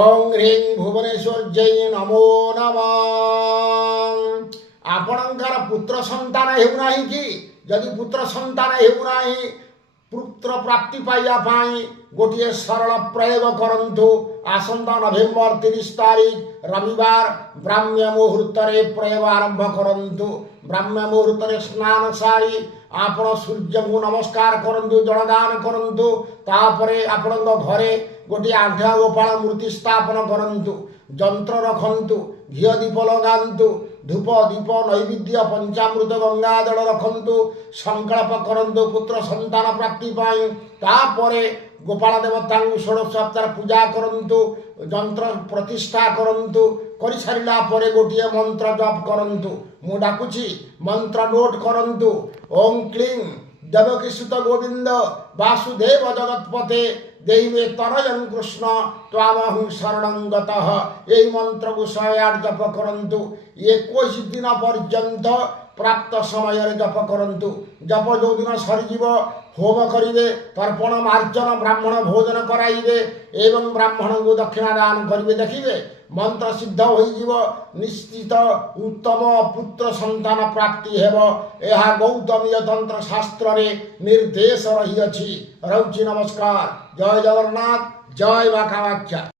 ओं ह्रीं भुवनेश्वर्यै नमो नमः। आपणकर पुत्र संतान हेउना कि जदि पुत्र संतान हेउना पुत्र प्राप्ति पाइबा पाई गोटे सरल प्रयोग करंतु। आसंता नवेम्बर 30 तारीख रविवार ब्राह्म्य मुहूर्त प्रयोग आरंभ करंतु। ब्राह्म्य मुहूर्त स्नान सारी आपण सूर्य को नमस्कार करंतु, जलदान करंतु। तापरे आपण घरे गोटे आढ़ा गोपाल मूर्ति स्थापन करंतु, जंत्र रखंतु, घी दीप लगांतु, धूप दीप नैवेद्य पंचामृत गंगा जल रखंतु, संकल्प करंतु पुत्र संतान प्राप्ति पाई। तापरे गोपाल देवता षोडश सप्ताह पूजा करंतु, जंत्र प्रतिष्ठा करंतु। कर सारा पर गोटे मंत्र जप करंतु। मु डाकुची मंत्र नोट करंतु। ओं क्लीं देवकीसुत गोविंद वासुदेव जगतपते देवे तनयं कृष्ण त्वामहं शरणं गतः। यही मंत्र को 108 जप करंतु। 21 दिन पर्यंत प्राप्त समय जप करंतु। जप जो दिन सरीजीव होम करिवे, तर्पण मार्जन ब्राह्मण भोजन कराइबे एवं ब्राह्मण को दक्षिणा दान करिवे। देखिए मंत्र सिद्ध होइजिव, निश्चित उत्तम पुत्र संतान प्राप्ति हेबो। यह गौतमीय तंत्र शास्त्र रे निर्देश रही अछि। रहुछि नमस्कार। जय जगन्नाथ, जय माँ कामाख्या।